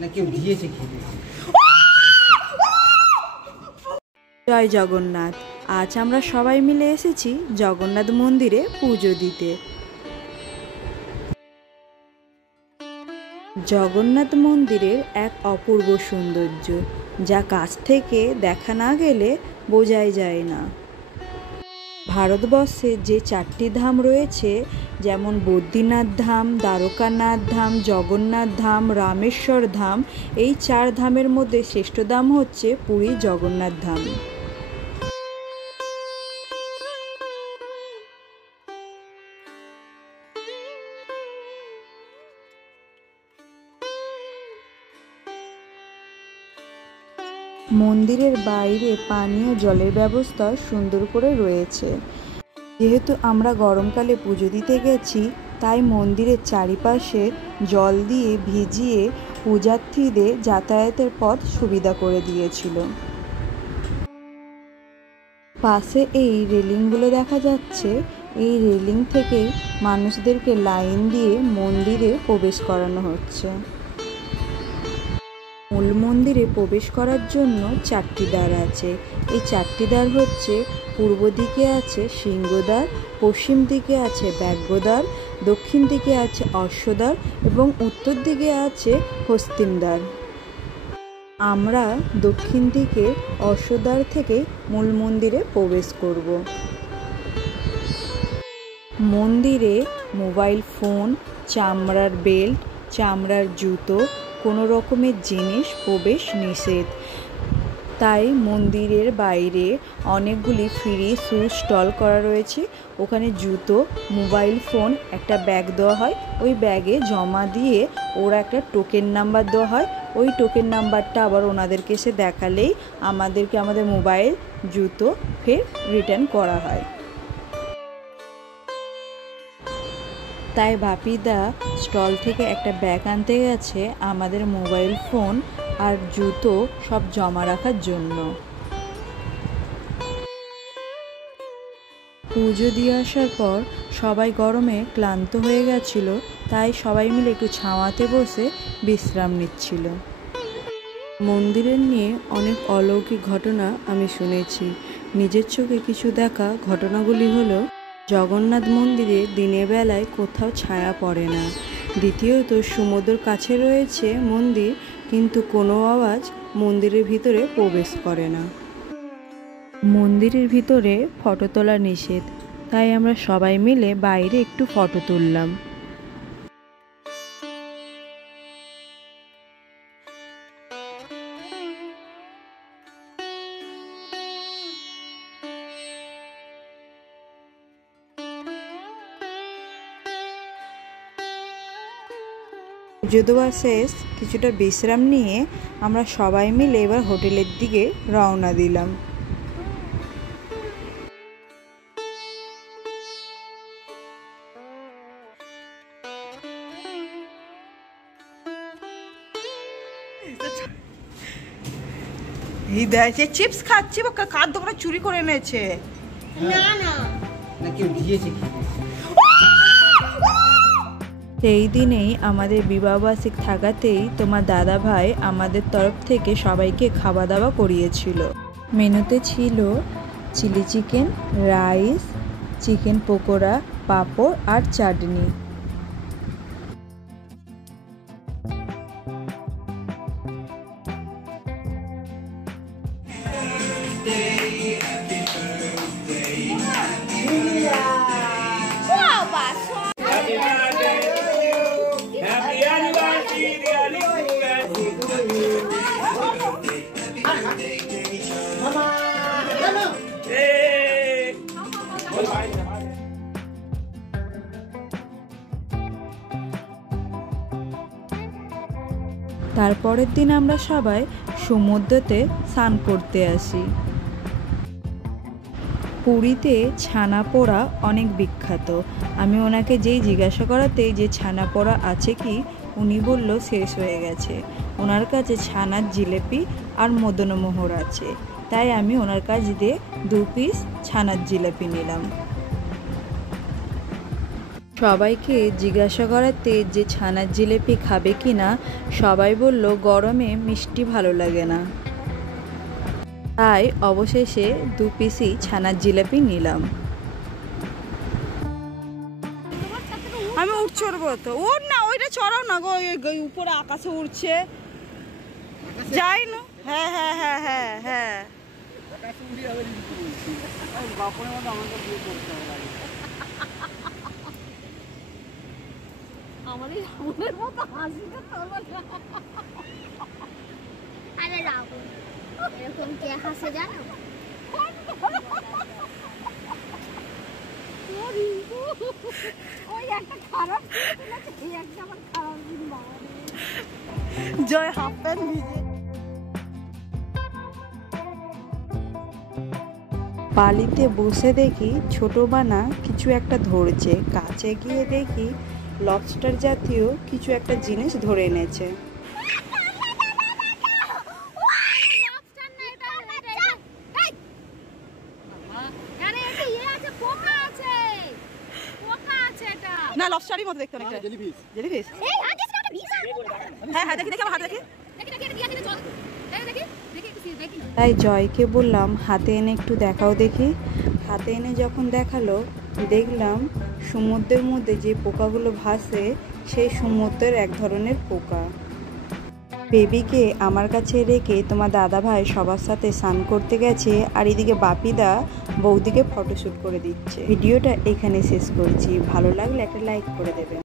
না কেউ দিয়েছে খেতে। জয় জগন্নাথ। আজ আমরা সবাই মিলে এসেছি জগন্নাথ মন্দিরে পুজো দিতে। জগন্নাথ মন্দিরের এক অপূর্ব সৌন্দর্য, যা কাছ থেকে দেখা না গেলে বোঝাই যায় না। ভারতবর্ষে যে 4টি ধাম রয়েছে, যেমন বদ্রীনাথ ধাম, দ্বারকানাথ ধাম, জগন্নাথ ধাম, রামেশ্বর ধাম, এই 4 ধামের মধ্যে শ্রেষ্ঠ ধাম হচ্ছে পুরী জগন্নাথ ধাম। মন্দিরের বাইরে পানীয় জলের ব্যবস্থা সুন্দর করে রয়েছে। যেহেতু আমরা গরমকালে পুজো দিতে গেছি, তাই মন্দিরের চারিপাশে জল দিয়ে ভিজিয়ে পূজার্থীদের যাতায়াতের পথ সুবিধা করে দিয়েছিল। পাশে এই রেলিংগুলো দেখা যাচ্ছে, এই রেলিং থেকে মানুষদেরকে লাইন দিয়ে মন্দিরে প্রবেশ করানো হচ্ছে। মূল মন্দিরে প্রবেশ করার জন্য 4টি দ্বার আছে। এই 4টি দ্বার হচ্ছে, পূর্ব দিকে আছে সিংহদ্বার, পশ্চিম দিকে আছে ব্যাঘ্রদ্বার, দক্ষিণ দিকে আছে অশ্বদ্বার এবং উত্তর দিকে আছে হস্তিমদ্বার। আমরা দক্ষিণ দিকে অশ্বদ্বার থেকে মূল মন্দিরে প্রবেশ করব। মন্দিরে মোবাইল ফোন, চামড়ার বেল্ট, চামড়ার জুতো, কোনো রকমের জিনিস প্রবেশ নিষেধ। তাই মন্দিরের বাইরে অনেকগুলি ফ্রি শু স্টল করা রয়েছে। ওখানে জুতো, মোবাইল ফোন, একটা ব্যাগ দেওয়া হয়। ওই ব্যাগে জমা দিয়ে ওরা একটা টোকেন নাম্বার দেওয়া হয়। ওই টোকেন নাম্বারটা আবার ওনাদেরকে এসে দেখালেই আমাদেরকে আমাদের মোবাইল, জুতো ফের রিটার্ন করা হয়। তাই বাপিদা স্টল থেকে একটা ব্যাগ আনতে গেছে আমাদের মোবাইল ফোন আর জুতো সব জমা রাখার জন্য। পুজো দিয়ে আসার পর সবাই গরমে ক্লান্ত হয়ে গেছিল, তাই সবাই মিলে একটু ছাওয়াতে বসে বিশ্রাম নিচ্ছিল। মন্দিরের নিয়ে অনেক অলৌকিক ঘটনা আমি শুনেছি। নিজের চোখে কিছু দেখা ঘটনাগুলি হলো, জগন্নাথ মন্দিরে দিনের বেলায় কোথাও ছায়া পড়ে না। দ্বিতীয়ত, সমুদ্রের কাছে রয়েছে মন্দির, কিন্তু কোনো আওয়াজ মন্দিরের ভিতরে প্রবেশ করে না। মন্দিরের ভিতরে ফটো তোলা নিষেধ, তাই আমরা সবাই মিলে বাইরে একটু ফটো তুললাম। পুজো দেওয়া শেষ, কিছুটা বিশ্রাম নিয়ে আমরা সবাই মিলে এবার হোটেলের দিকে রওনা দিলাম। এই দেখে চিপস খাচ্ছি, কার দোকানে চুরি করে এনেছে। না কেউ দিয়েছে খেতে। সেই দিনেই আমাদের বিবাহবার্ষিক থাকাতেই তোমার দাদা ভাই আমাদের তরফ থেকে সবাইকে খাওয়া দাওয়া করিয়েছিল। মেনুতে ছিল chilli chicken, rice, chicken pakora, papad আর চাটনি। তারপরের দিন আমরা সবাই সমুদ্রতে স্নান করতে আসি। পুরীতে ছানা পোড়া অনেক বিখ্যাত। আমি ওনাকে যেই জিজ্ঞাসা করাতেই যে ছানা পোড়া আছে কি, উনি বলল শেষ হয়ে গেছে। ওনার কাছে ছানার জিলেপি আর মদনমোহর আছে, তাই আমি ওনার কাছ দিয়ে 2 পিস ছানার জিলেপি নিলাম। সবাইকে জিজ্ঞাসা করাতে যে ছানার জিলিপি খাবে কি না, সবাই বলল গরমে মিষ্টি ভালো লাগে না। তাই অবশেষে 2 পিসই ছানার জিলিপি নিলাম। আমি উঠ চড়বো তো, উঠ না, ওইটা চড়াও না গো, ওই উপরে আকাশে উড়ছে, যাই না। হ্যাঁ হ্যাঁ হ্যাঁ হ্যাঁ হ্যাঁ, আরে রাহুল, এরকম কে হাসে জানো? ওই একটা খারাপ একটা আমার খারাপ দিন বাবা, জয় হাফ প্যান্ট ভিজে। বালিতে বসে দেখি ছোট বানা কিছু একটা ধরেছে, কাছে গিয়ে দেখি লবস্টার জাতীয় কিছু একটা জিনিস ধরে এনেছে। না লবস্টারই মতো দেখতে অনেকটা, জেলিফিশ। জেলিফিশ, হ্যাঁ হ্যাঁ, দেখি দেখি, আমার হাতে দেখি। তাই জয়কে বললাম হাতে এনে একটু দেখাও দেখি। হাতে এনে যখন দেখালো, দেখলাম সমুদ্রের মধ্যে যে পোকাগুলো ভাসে সেই সমুদ্রের এক ধরনের পোকা। বেবিকে আমার কাছে রেখে তোমার দাদা ভাই সবার সাথে স্নান করতে গেছে, আর এদিকে বাপিদা বৌদিকে ফটোশ্যুট করে দিচ্ছে। ভিডিওটা এখানে শেষ করছি, ভালো লাগলে একটা লাইক করে দেবে।